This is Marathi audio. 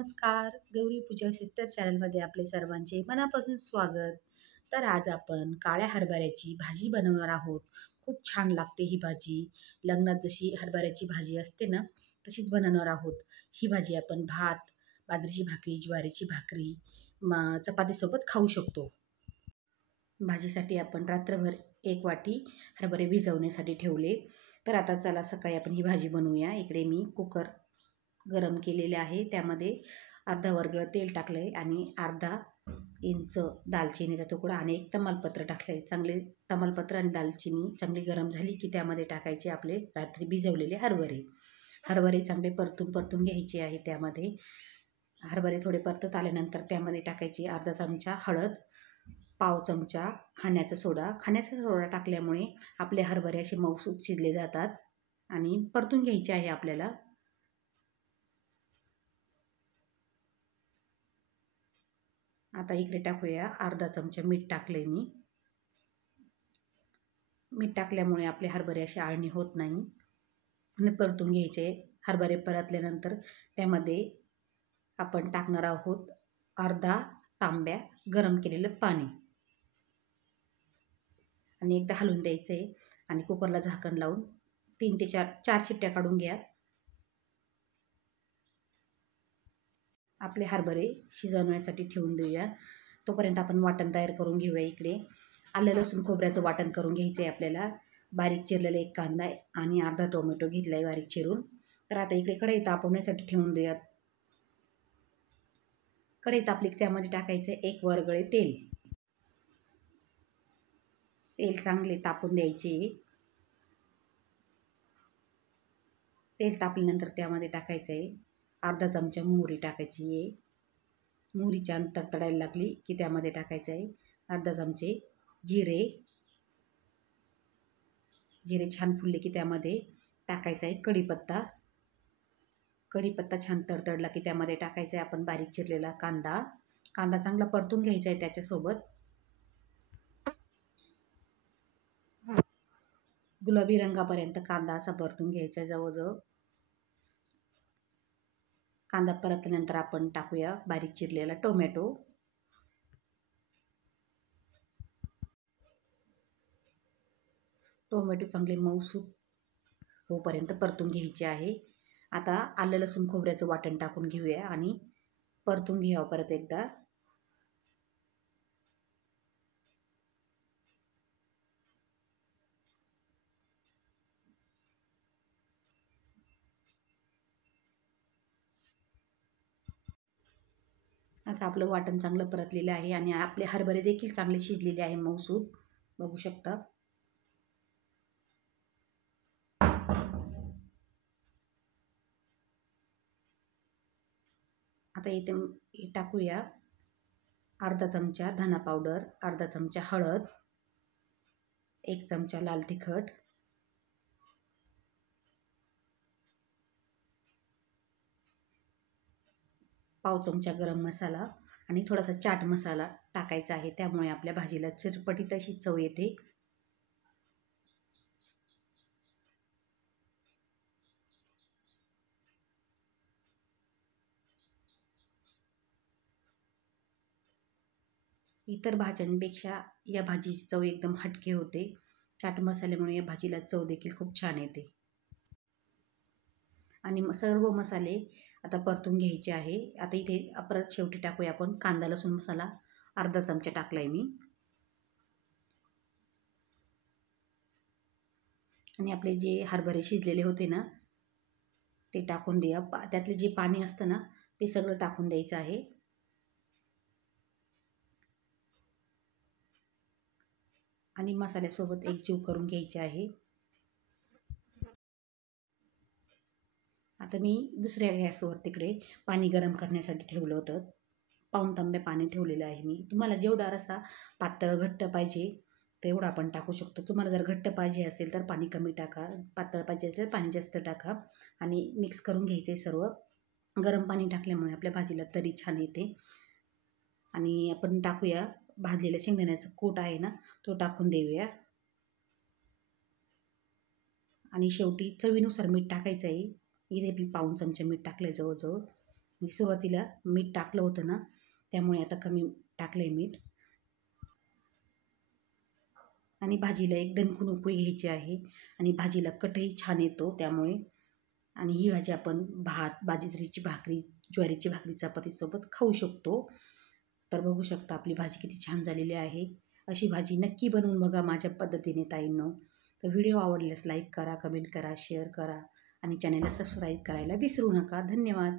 नमस्कार. गौरी पूजा सिस्टर चॅनलमध्ये आपले सर्वांचे मनापासून स्वागत. तर आज आपण काळ्या हरभऱ्याची भाजी बनवणार आहोत. खूप छान लागते ही भाजी. लग्नात जशी हरभऱ्याची भाजी असते ना, तशीच बनवणार आहोत. ही भाजी आपण भात, बाजरीची भाकरी, ज्वारीची भाकरी, चपातीसोबत खाऊ शकतो. भाजीसाठी आपण रात्रभर 1 वाटी हरभरे भिजवण्यासाठी ठेवले. तर आता चला सकाळी आपण ही भाजी बनवूया. इकडे मी कुकर गरम केलेले आहे. त्यामध्ये अर्धा वर्गळ तेल टाकलं आहे आणि अर्धा इंच दालचिनीचा तुकडा आणि एक तमालपत्र टाकलं आहे. चांगले तमालपत्र आणि दालचिनी चांगली गरम झाली की त्यामध्ये टाकायचे आपले रात्री भिजवलेले हरभरे. हरभरे चांगले परतून परतून घ्यायचे आहे. त्यामध्ये हरभरे थोडे परतत आल्यानंतर त्यामध्ये टाकायची अर्धा चमचा हळद, पाव चमचा खाण्याचा सोडा. खाण्याचा सोडा टाकल्यामुळे आपले हरभरे असे मऊसूत शिजले जातात आणि परतून घ्यायचे आहे आपल्याला. आता इकडे टाकूया अर्धा चमचा मीठ टाकले मी. मीठ टाकल्यामुळे आपले हरभरे असे आळणी होत नाही आणि परतून घ्यायचे. हरभरे परतल्यानंतर त्यामध्ये आपण टाकणार आहोत अर्धा तांब्या गरम केलेलं पाणी आणि एकदा हलवून द्यायचं आहे आणि कुकरला झाकण लावून 3 ते 4 शिट्ट्या काढून घ्या. आपले हरभरे शिजवण्यासाठी ठेवून देऊया. तोपर्यंत आपण वाटण तयार करून घेऊया. इकडे आलं लसूण खोबऱ्याचं वाटण करून घ्यायचं आहे आपल्याला. बारीक चिरलेला एक कांदा आणि अर्धा टोमॅटो घेतला आहे बारीक चिरून. तर आता इकडे कढई तापवण्यासाठी ठेवून देऊयात. कढई तापली त्यामध्ये टाकायचं 1 वरगळे तेल. तेल चांगले तापून द्यायचे. तेल तापल्यानंतर त्यामध्ये टाकायचं आहे अर्धा चमचा मोहरी टाकायची आहे. मोहरी छान तडतडायला लागली की त्यामध्ये टाकायचं आहे अर्धा चमचे जिरे. जिरे छान फुलले की त्यामध्ये टाकायचा आहे कढीपत्ता. कढीपत्ता छान तडतडला की त्यामध्ये टाकायचा आहे आपण बारीक चिरलेला कांदा. कांदा चांगला परतून घ्यायचा आहे त्याच्यासोबत. गुलाबी रंगापर्यंत कांदा असा परतून घ्यायचा आहे जवळजवळ. कांदा परतल्यानंतर आपण टाकूया बारीक चिरलेला टोमॅटो. टोमॅटो चांगले मऊसूत होईपर्यंत परतून घ्यायचे आहे. आता आलं लसूण खोबऱ्याचं वाटण टाकून घेऊया आणि परतून घ्यावं परत एकदा. आता आपलं वाटण चांगलं परतलेलं आहे आणि आपले हरभरे देखील चांगले शिजलेले आहे मऊसूत. बघू शकता. आता इथे टाकूया अर्धा चमचा धना पावडर, अर्धा चमचा हळद, 1 चमचा लाल तिखट, पाव चमचा गरम मसाला आणि थोडासा चाट मसाला टाकायचा आहे. त्यामुळे आपल्या भाजीला चटपटीत अशी चव येते. इतर भाज्यांपेक्षा या भाजीची चव एकदम हटके होते. चाट मसाल्यामुळे या भाजीला चव देखील खूप छान येते. आणि सर्व मसाले आता परतून घ्यायचे आहे. आता इथे परत शेवटी टाकूया आपण कांदा लसूण मसाला अर्धा चमचा टाकला आहे मी. आणि आपले जे हरभरे शिजलेले होते ना ते टाकून द्या. त्यातले जे पाणी असतं ना ते सगळं टाकून द्यायचं आहे. आणि मसाल्यासोबत एकजीव करून घ्यायचे आहे. आता मी दुसऱ्या गॅसवर तिकडे पाणी गरम करण्यासाठी ठेवलं होतं. पाऊण तांब्या पाणी ठेवलेलं आहे मी. तुम्हाला जेवढा रस्सा पातळ घट्ट पाहिजे तेवढा आपण टाकू शकतो. तुम्हाला जर घट्ट पाहिजे असेल तर पाणी कमी टाका, पातळ पाहिजे असेल तर पाणी जास्त टाका आणि मिक्स करून घ्यायचे सर्व. गरम पाणी टाकल्यामुळे आपल्या भाजीला तरी छान येते. आणि आपण टाकूया भाजलेलं शेंगदाण्याचं कूट आहे ना तो टाकून देऊया. आणि शेवटी चवीनुसार मीठ टाकायचं आहे. इथे मी पाऊण चमचा मीठ टाकलं आहे जवळजवळ. म्हणजे सुरुवातीला मीठ टाकलं होतं ना, त्यामुळे आता कमी टाकलं आहे मीठ. आणि भाजीला एक दणकून उकळी घ्यायची आहे आणि भाजीला कटही छान येतो त्यामुळे. आणि ही भाजी आपण भात, बाजरीची भाकरी, ज्वारीची भाकरी, चपातीसोबत खाऊ शकतो. तर बघू शकता आपली भाजी किती छान झालेली आहे. अशी भाजी नक्की बनवून बघा माझ्या पद्धतीने ताईंनो. तर व्हिडिओ आवडल्यास लाईक करा, कमेंट करा, शेअर करा आणि चॅनलला सबस्क्राईब करायला विसरू नका. धन्यवाद.